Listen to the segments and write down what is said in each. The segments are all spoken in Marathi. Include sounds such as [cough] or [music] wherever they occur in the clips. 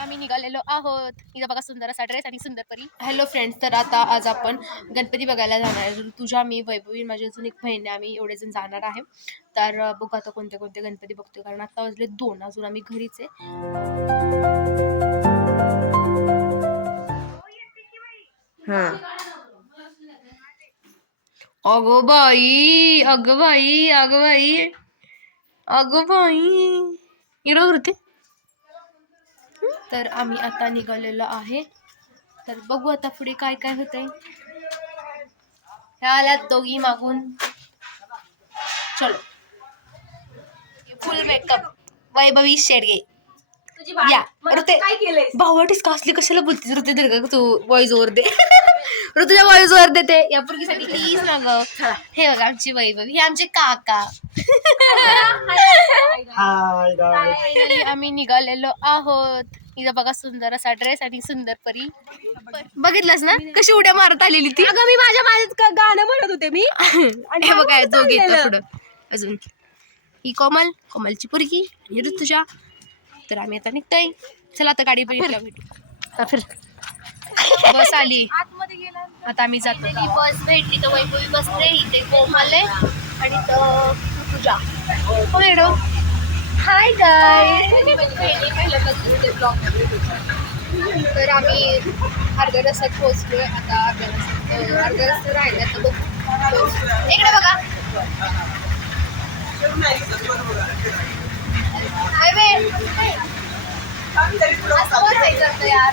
आम्ही निघालेलो आहोत. इथं बघा सुंदर असा ड्रेस आणि सुंदर परी. हॅलो फ्रेंड्स तर आता आज आपण गणपती बघायला जाणार आहे. तुझ्या मी वैभवी माझी अजून एक बहीण आम्ही एवढे जण जाणार आहे. तर बघू आता कोणते कोणते गणपती बघतोय. कारण आता वाजले दोन. अजून आम्ही घरीच आहे. अगो बाई अगं बाई अगं बाई अगं बाई. इकडं होते तर आम्ही आता निघालेलो आहे. तर बघू आता पुढे काय काय होतंय. ह्या आल्यात दोघी मागून. चलो. Full makeup Vaibhavi Shedge. या. ऋते भावाटीस का असली कशाला बोलतीस? ऋते दीर्घ तू वॉइस ओव्हर दे. [laughs] ऋतुच्या वॉइस ओव्हर देते. या पुरगीसाठी प्लीज ना ग हे बघा आमची वैभवी हे आमचे काका. हाय गाय Finally आम्ही निघालेलो आहोत. बघा सुंदर असा ड्रेस आणि सुंदर परी. बघितलंस ना? कशी उड्या मारत आलेली ती? अगं मी माझ्या माझ्यात गाणं म्हणत होते मी. आणि हे बघा दोघे चाललेलं. पुढं. अजून. ही कोमल. कोमलची पोरगी. आणि ऋतुजा तर आम्ही आता निघतोय. चला आता गाडी भेटला भेटू. आता फिर. [laughs] बस आली. आतमध्ये गेला आता आम्ही जातो. बस भेटली तर वैभवी बसते इथे कोमल आहे आणि तो ऋतुजा हो मॅडम हाय गाय तर आम्ही अर्ध्या रस्त्यात पोहोचलोय. आता अर्ध्या रस्त्यात अर्ध्या रस्त्यात राहिले आता बघू. इकडे बघा. हाय बे. असं यार.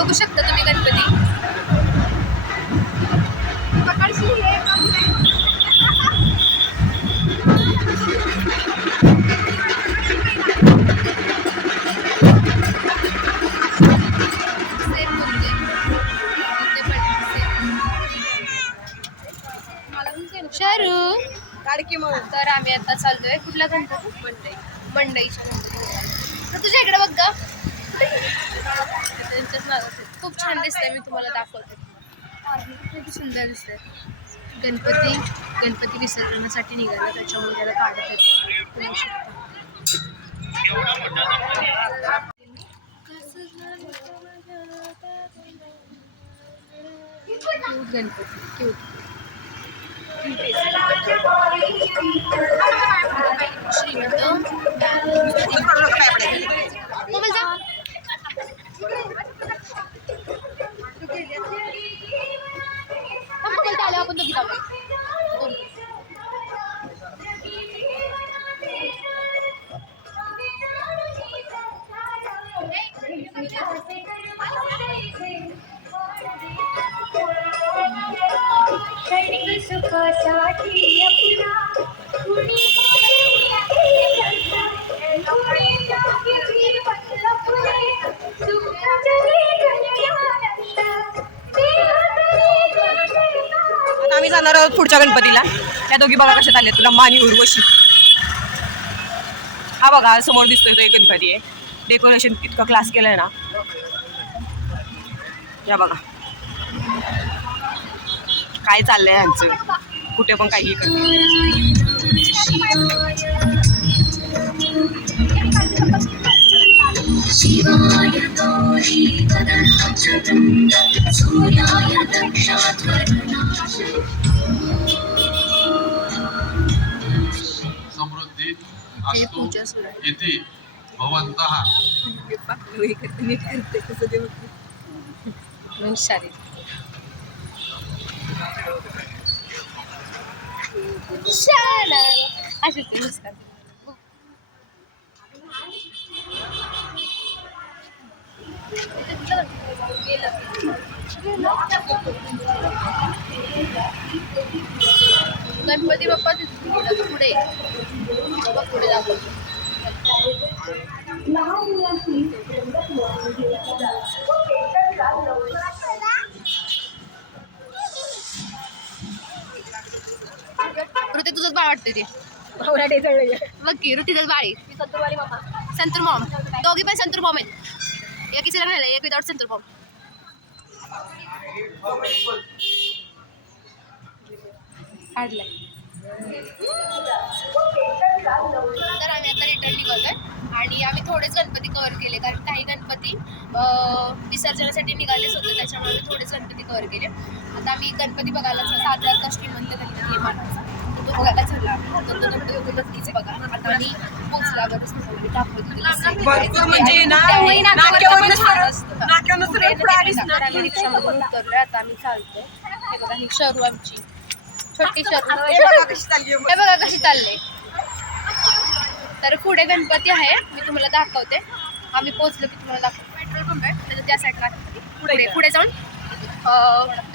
बघू शकता तुम्ही गणपती. [laughs] तर आम्ही आता चाललोय कुठला गणपती? मंडई. मंडईच्या खूप छान दिसतंय मी तुम्हाला दाखवते. खूप सुंदर दिसतंय. गणपती गणपती विसर्जनासाठी निघाला त्याच्यामुळे त्याला काढत गणपती क्यूट श्रीमंत. आले आपण दोघी सुखासाठी आपला कुणी जाणार आहोत पुढच्या गणपतीला. त्या दोघी बघा कशा चालल्या तुला आणि उर्वशी. हा बघा समोर दिसतोय तो एक गणपती आहे. डेकोरेशन इतकं क्लास केलंय ना. या बघा. काय चाललंय यांचं? कुठे पण काही करते असतो. हुशारी शाळा. असे नमस्कार गणपती बाप्पा पुढे. बघ पुढे दाखवतो ऋती तुझंच बाळ वाटते ते. बघ की ऋतीचंच बाळ आहे. संतूर मॉम. दोघी पण संतूर मॉम आहेत. एकीचं लग्न झालं एक विदाउट संतूर मॉम. काढलाय तर आम्ही आता रिटर्न निघालोय. आणि आम्ही थोडेच गणपती कव्हर केले कारण काही गणपती विसर्जनासाठी निघालेच होते त्याच्यामुळे आम्ही थोडेच गणपती कव्हर केले. आता आम्ही गणपती बघायला सात आता श्रीमंत गणपती मानाचा. तर तो बघायला चालला आम्ही. तर तो गणपती नक्कीच बघा. आता आम्ही पोचल्यावरच मी दाखवते भरपूर म्हणजे आम्ही आता चालतोय हे बघा ही शरू आमची. छोटी हे बघा कशी चालली हे तर पुढे गणपती आहे. मी तुम्हाला दाखवते. आम्ही पोहोचलो की तुम्हाला दाखवतो. पेट्रोल पंप आहे. त्याच्या त्या साईडला. पुढे पुढे जाऊन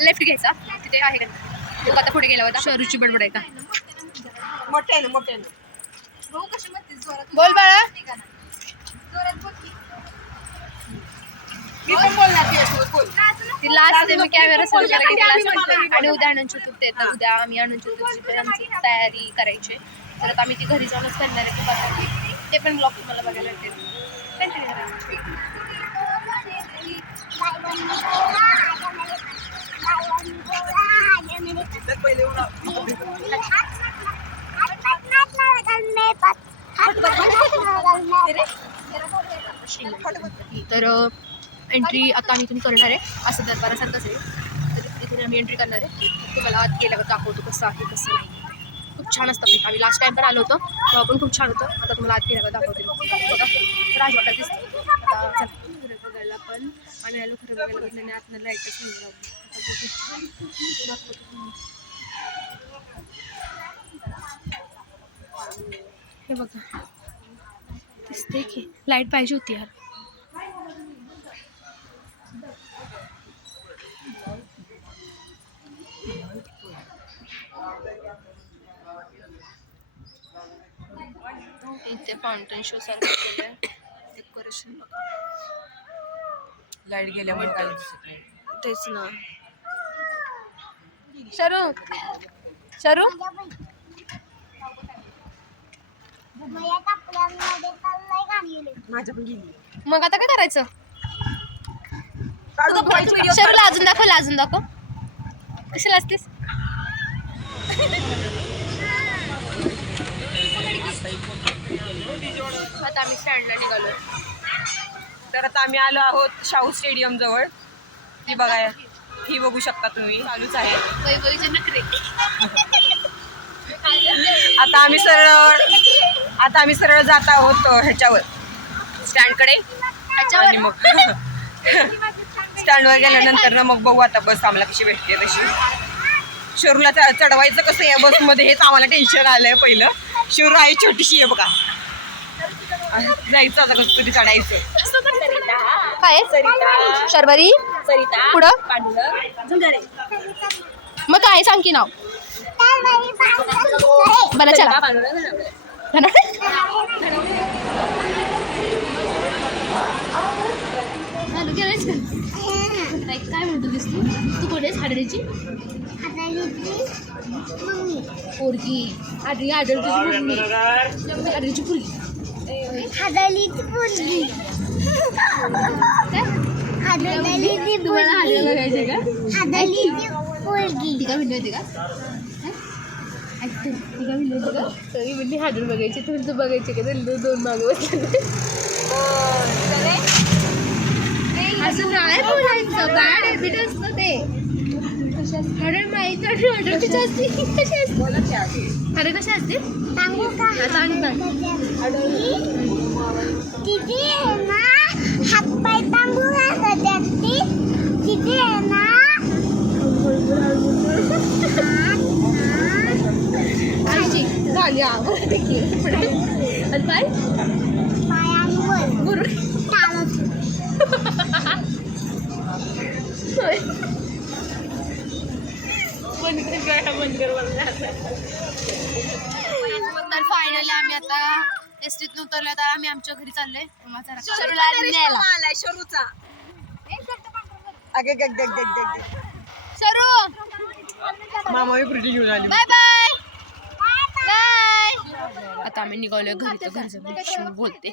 लेफ्ट घ्यायचा. तिथे आहे गणपती. आता पुढे गेल्यावर शरूची बडबड आहे का? मोठे आहे ना मोठे आहे ना. बोल बाळा. मी पण बोलणार बोल ती लास्ट मी कॅमेरा सुरू केला की तिला सांगते. आणि उद्या अनंत चतुर्थी येतात उद्या आम्ही अनंत चतुर्थीची पण आमची तयारी करायची. तर आता आम्ही ती घरी जाऊनच करणार आहे. ते पण ब्लॉग तुम्हाला बघायला भेटेल तर एंट्री आता आम्ही इथून करणार आहे. असं दरबारासारखंच आहे. तर इथून आम्ही एंट्री करणार आहे. तुम्हाला आत गेल्यावर दाखवतो कसं आहे कसं नाही. खूप छान असतं पण. आम्ही लास्ट टाइम पण आलो होतो. तेव्हा पण खूप छान होतं. आता तुम्हाला आत गेल्यावर दाखवते. राजवाडा दिसतो आता खरं बघायला पण आलो खरं बघायला आणि आतनं लाईटच नाही लावली दाखवतो हे बघा. दिसते की. लाइट पाहिजे होती यार. इथे फाउंटेन शो सारखं केलंय. डेकोरेशन लाइट गेल्यामुळे काय दिसत नाही. तेच ना. शरू शरू. माझ्या पण गेली. मग आता काय करायचं? video शरूला अजून दाखव अजून दाखव. कशाला असतेस? आता आम्ही स्टँडला निघालो तर आता आम्ही आलो आहोत शाहू स्टेडियम जवळ. ही बघा ही बघू शकता तुम्ही. चालूच आहे. आता आम्ही सरळ आता आम्ही सरळ जात आहोत ह्याच्यावर. स्टँडकडे. आणि मग स्टँडवर गेल्यानंतर ना मग बघू आता बस आम्हाला कशी भेटते तशी. शिरूरला च- चढवायचं कसं या बसमध्ये हेच आम्हाला टेन्शन आलंय पहिलं. शिरूर आहे छोटीशी आहे बघा. जायचं आता कसं तरी चढायचं. काय? शर्वरी? पुढं? मग काय? सांग की नाव. बरं चला चालू का काय काय म्हणतो दिस तू? तू कोण आहेस? हाडरीची पोरगी. हाडरी हाडरीची मम्मी. हाडरीची पोरगी. काय? तुम्हाला हाडरी बघायचं का? ती का म्हणली होती का? हं? ऐकतो ती. का म्हणली होती का? तरी म्हणली हाडर बघायची तुम्ही तू बघायचे का? दोन मागे बसले असं नाही बोलायचं बॅड हॅबिट असतं ते ऑर्डर माहिती ऑर्डर कशी असते? कशी असते? अरे कशी असते? सांग सांग तिथे आहे ना हातपाय तांबू ती तिथे आहे ना आजी झाली आवड देखील. आणि पाय तर फायनली आम्ही आता एसटीत उतरलो तर आम्ही आमच्या घरी चाललोय. शरूचा. अगे गग गग गग गग सरू मामा प्रिटी घेऊन आली. बाय बाय बाय आता आम्ही निघालोय घरी तर घरचं बोलते.